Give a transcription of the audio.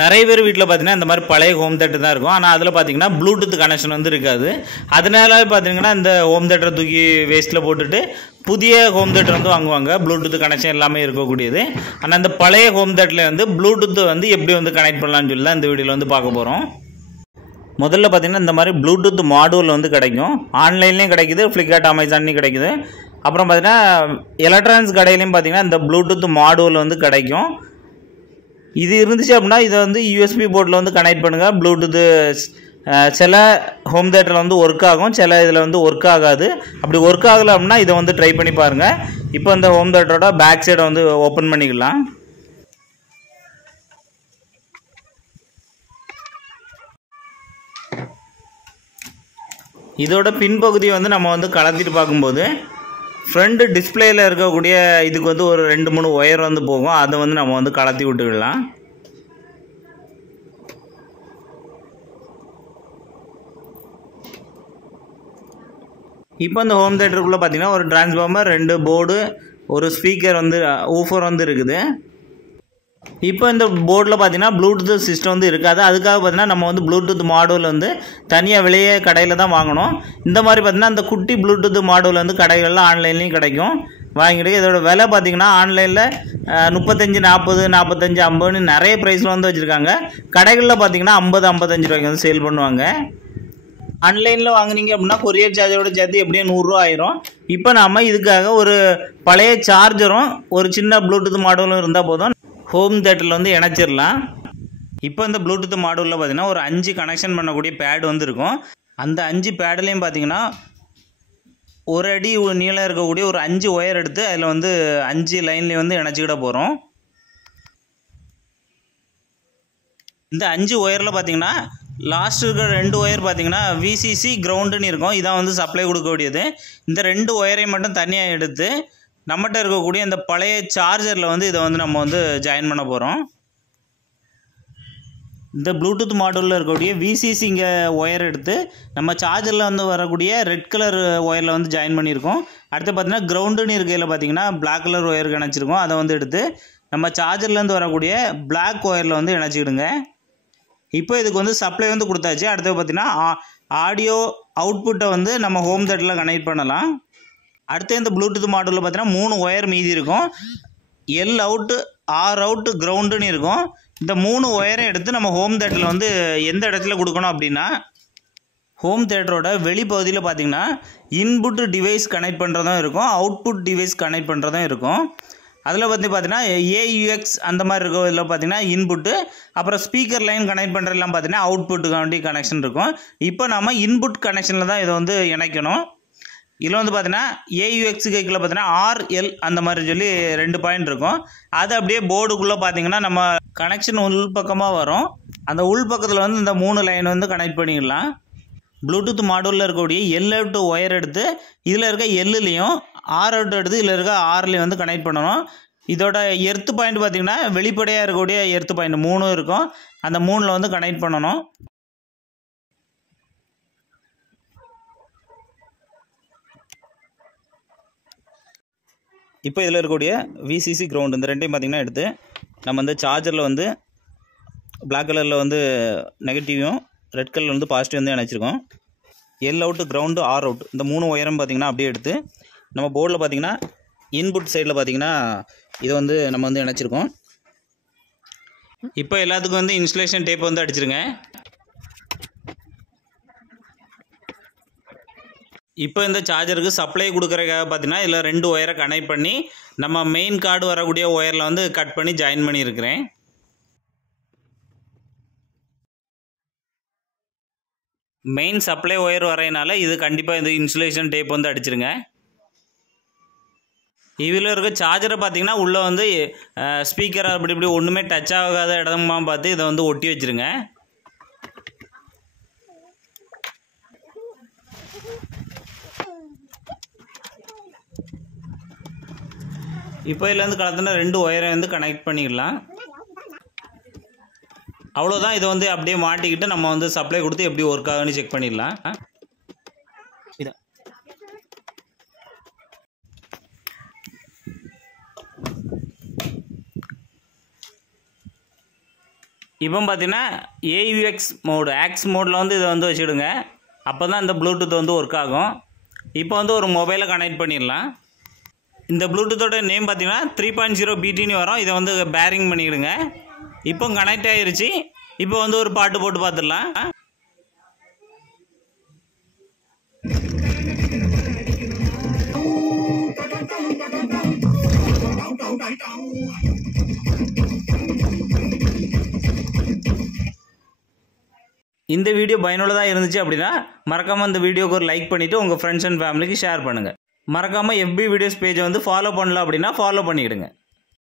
நிறைய பேர் வீட்டில் பார்த்தீங்கன்னா இந்த மாதிரி பழைய ஹோம் தேட்டர் தான் இருக்கும். ஆனால் அதில் பார்த்தீங்கன்னா ப்ளூடூத் கனெக்ஷன் வந்து இருக்காது. அதனால பார்த்தீங்கன்னா இந்த ஹோம் தேட்டரை தூக்கி வேஸ்ட்டில் போட்டுட்டு புதிய ஹோம் தேட்டர் வந்து வாங்குவாங்க, ப்ளூடூத் கனெக்ஷன் எல்லாமே இருக்கக்கூடியது. ஆனால் இந்த பழைய ஹோம் தேட்டரில் வந்து ப்ளூடூத் வந்து எப்படி வந்து கனெக்ட் பண்ணலாம்னு சொல்லி தான் இந்த வீடியோவில் வந்து பார்க்க போகிறோம். முதல்ல பார்த்தீங்கன்னா இந்த மாதிரி ப்ளூடூத் மாடூல் வந்து கிடைக்கும். ஆன்லைன்லேயும் கிடைக்குது, ஃப்ளிப்கார்ட் அமேசான்லேயும் கிடைக்குது. அப்புறம் பார்த்தீங்கன்னா எலக்ட்ரானிக்ஸ் கடையிலையும் பார்த்தீங்கன்னா இந்த ப்ளூடூத் மாடூல் வந்து கிடைக்கும். இது இருந்துச்சு அப்படின்னா இதை வந்து யூஎஸ்பி போர்ட்டில் வந்து கனெக்ட் பண்ணுங்கள். ப்ளூடூத்து சில ஹோம் தேட்டரில் வந்து ஒர்க் ஆகும், சில இதில் வந்து ஒர்க் ஆகாது. அப்படி ஒர்க் ஆகலை அப்படின்னா இதை வந்து ட்ரை பண்ணி பாருங்கள். இப்போ இந்த ஹோம் தேட்டரோட பேக் சைடை வந்து ஓப்பன் பண்ணிக்கலாம். இதோட பின்பகுதியை வந்து நம்ம வந்து கலத்திட்டு பார்க்கும்போது ஃப்ரண்ட் டிஸ்பிளேயில் இருக்கக்கூடிய இதுக்கு வந்து ஒரு 2-3 ஒயர் வந்து போகும். அதை வந்து நம்ம வந்து கலத்தி விட்டுக்கலாம். இப்போ இந்த ஹோம் தேட்டருக்குள்ளே பார்த்தீங்கன்னா ஒரு டிரான்ஸ்ஃபார்மர், 2 போர்டு, ஒரு ஸ்பீக்கர் வந்து ஊஃபர் வந்து இருக்குது. இப்போ இந்த போர்டில் பார்த்தீங்கன்னா ப்ளூடூத் சிஸ்டம் வந்து இருக்காது. அதுக்காக பார்த்தீங்கன்னா நம்ம வந்து ப்ளூடூத் மாடூல் வந்து தனியாக வெளியே கடையில் தான் வாங்கணும். இந்த மாதிரி பார்த்தீங்கன்னா இந்த குட்டி ப்ளூடூத் மாடூல் வந்து கடைகளில் ஆன்லைன்லேயும் கிடைக்கும். வாங்கிட்டு இதோட விலை பார்த்தீங்கன்னா ஆன்லைனில் 35, 40, 45, 50 நிறைய ப்ரைஸில் வந்து வச்சுருக்காங்க. கடைகளில் பார்த்தீங்கன்னா 50, 55 ரூபாய்க்கு வந்து சேல் பண்ணுவாங்க. ஆன்லைனில் வாங்கினீங்க அப்படின்னா கொரியர் சார்ஜோட சேர்த்து எப்படியும் 100 ரூபா ஆயிரும். இப்போ நாம் இதுக்காக ஒரு பழைய சார்ஜரும் ஒரு சின்ன ப்ளூடூத் மாடலும் இருந்தால் போதும், ஹோம் தேட்டரில் வந்து இணைச்சிடலாம். இப்போ இந்த ப்ளூடூத் மாடலில் பார்த்தீங்கன்னா ஒரு 5 கனெக்ஷன் பண்ணக்கூடிய பேட் வந்து இருக்கும். அந்த 5 பேட்லேயும் பார்த்தீங்கன்னா ஒரு அடி நீளம் இருக்கக்கூடிய ஒரு 5 ஒயர் எடுத்து அதில் வந்து 5 லைன்லேயும் வந்து இணைச்சிக்கிட போகிறோம். இந்த 5 ஒயரில் பார்த்தீங்கன்னா லாஸ்ட் இருக்கிற 2 ஒயர் பார்த்தீங்கன்னா விசிசி கிரவுண்டுன்னு இருக்கும். இதான் வந்து சப்ளை கொடுக்கக்கூடியது. இந்த 2 ஒயரையும் மட்டும் தனியாக எடுத்து நம்மகிட்ட இருக்கக்கூடிய இந்த பழைய சார்ஜரில் வந்து இதை வந்து நம்ம வந்து ஜாயின் பண்ண போகிறோம். இந்த ப்ளூடூத் மாடலில் இருக்கக்கூடிய விசிசிங்க ஒயர் எடுத்து நம்ம சார்ஜரில் வந்து வரக்கூடிய ரெட் கலர் ஒயரில் வந்து ஜாயின் பண்ணியிருக்கோம். அடுத்து பார்த்தீங்கன்னா கிரவுண்டுன்னு இருக்கையில் பார்த்தீங்கன்னா பிளாக் கலர் ஒயர் இணைச்சிருக்கோம். அதை வந்து எடுத்து நம்ம சார்ஜர்லேருந்து வரக்கூடிய பிளாக் ஒயரில் வந்து இணைச்சிக்கிடுங்க. இப்போ இதுக்கு வந்து சப்ளை வந்து கொடுத்தாச்சு. அடுத்து பார்த்தீங்கன்னா ஆடியோ அவுட்புட்டை வந்து நம்ம ஹோம் தேட்டரில் கனெக்ட் பண்ணலாம். அடுத்து இந்த ப்ளூடூத் மாடலில் பார்த்தீங்கன்னா 3 ஒயர் மீதி இருக்கும். எல் அவுட்டு, ஆர் அவுட்டு, கிரவுண்டுன்னு இருக்கும். இந்த 3 ஒயரை எடுத்து நம்ம ஹோம் தேட்டரில் வந்து எந்த இடத்துல கொடுக்கணும் அப்படின்னா ஹோம் தேட்டரோட வெளிப்பகுதியில் பார்த்தீங்கன்னா இன்புட் டிவைஸ் கனெக்ட் பண்ணுறதும் இருக்கும், அவுட்புட் டிவைஸ் கனெக்ட் பண்ணுறதும் இருக்கும். அதில் வந்து பார்த்தீங்கன்னா ஏயுஎக்ஸ் அந்த மாதிரி இருக்கும். இதில் பார்த்தீங்கன்னா இன்புட்டு, அப்புறம் ஸ்பீக்கர் லைன் கனெக்ட் பண்ணுறதுலாம் பார்த்தீங்கன்னா அவுட்புட்டுக்காண்டி கனெக்ஷன் இருக்கும். இப்போ நம்ம இன்புட் கனெக்ஷனில் தான் இதை வந்து இணைக்கணும். இதில் வந்து பார்த்தீங்கன்னா ஏயுஎக்ஸ் கேக்கில் பார்த்தீங்கன்னா ஆர்எல் அந்த மாதிரி சொல்லி 2 பாயிண்ட் இருக்கும். அது அப்படியே போர்டுக்குள்ளே பார்த்தீங்கன்னா நம்ம கனெக்ஷன் உள்பக்கமாக வரும். அந்த உள்பக்கத்தில் வந்து இந்த 3 லைன் வந்து கனெக்ட் பண்ணிடலாம். ப்ளூடூத் மாடலில் இருக்கக்கூடிய எல் அவுட் ஒயர் எடுத்து இதில் இருக்க எல்லுலேயும் ஆர் அவுட் எடுத்து இதில் இருக்க ஆர்லேயும் வந்து கனெக்ட் பண்ணணும். இதோட எர்த்து பாயிண்ட் பார்த்திங்கன்னா வெளிப்படையாக இருக்கக்கூடிய எர்த்து பாயிண்ட் 3 இருக்கும். அந்த 3ல் வந்து கனெக்ட் பண்ணணும். இப்போ இதில் இருக்கக்கூடிய விசிசி கிரவுண்ட் இந்த 2டையும் பார்த்திங்கன்னா எடுத்து நம்ம வந்து சார்ஜரில் வந்து பிளாக் கலரில் வந்து நெகட்டிவும் ரெட் கலரில் வந்து பாசிட்டிவ் வந்து இணைச்சிருக்கோம். L out, ground, R out இந்த 3 ஒயரும் பார்த்திங்கன்னா அப்படியே எடுத்து நம்ம போர்டில் பார்த்திங்கன்னா இன்புட் சைடில் பார்த்திங்கன்னா இதை வந்து நம்ம வந்து இணைச்சிருக்கோம். இப்போ எல்லாத்துக்கும் வந்து இன்சுலேஷன் டேப் வந்து அடிச்சிருங்க. இப்போ இந்த சார்ஜருக்கு சப்ளை கொடுக்குறதுக்காக பார்த்தீங்கன்னா இதில் 2 ஒயரை கனெக்ட் பண்ணி நம்ம மெயின் கார்டு வரக்கூடிய ஒயரில் வந்து கட் பண்ணி ஜாயின் பண்ணியிருக்கிறேன். மெயின் சப்ளை ஒயர் வரையினால இது கண்டிப்பாக இந்த இன்சுலேஷன் டேப் வந்து அடிச்சிருங்க. இதில் இருக்க சார்ஜரை பார்த்தீங்கன்னா உள்ளே வந்து ஸ்பீக்கர் அப்படி இப்படி ஒன்றுமே டச் ஆகாத இடமா பார்த்து இதை வந்து ஒட்டி வச்சுருங்க. இப்போ இதில் வந்து கலத்துனா 2 ஒயரை வந்து கனெக்ட் பண்ணிடலாம். அவ்வளோதான். இதை வந்து அப்படியே மாட்டிக்கிட்டு நம்ம வந்து சப்ளை கொடுத்து எப்படி ஒர்க் ஆகுன்னு செக் பண்ணிடலாம். இதான் இப்போ பார்த்தீங்கன்னா AUX மோடு ஆக்ஸ் மோடில் வந்து இதை வந்து வச்சுடுங்க. அப்போ தான் இந்த ப்ளூடூத் வந்து ஒர்க் ஆகும். இப்போ வந்து ஒரு மொபைலை கனெக்ட் பண்ணிடலாம். இந்த ப்ளூடூத்தோட நேம் பார்த்தீங்கன்னா 3.0 BTன்னு வரும். இதை வந்து பேரிங் பண்ணிவிடுங்க. இப்போ கனெக்ட் ஆகிருச்சு. இப்போ வந்து ஒரு பாட்டு போட்டு பார்த்துடலாம். இந்த வீடியோ பயனுள்ளதாக இருந்துச்சு அப்படின்னா மறக்காமல் இந்த வீடியோக்கு ஒரு லைக் பண்ணிவிட்டு உங்கள் ஃப்ரெண்ட்ஸ் அண்ட் ஃபேமிலிக்கு ஷேர் பண்ணுங்கள். மறக்காமல் FB வீடியோஸ் பேஜை வந்து ஃபாலோ பண்ணல அப்படின்னா ஃபாலோ பண்ணிவிடுங்க.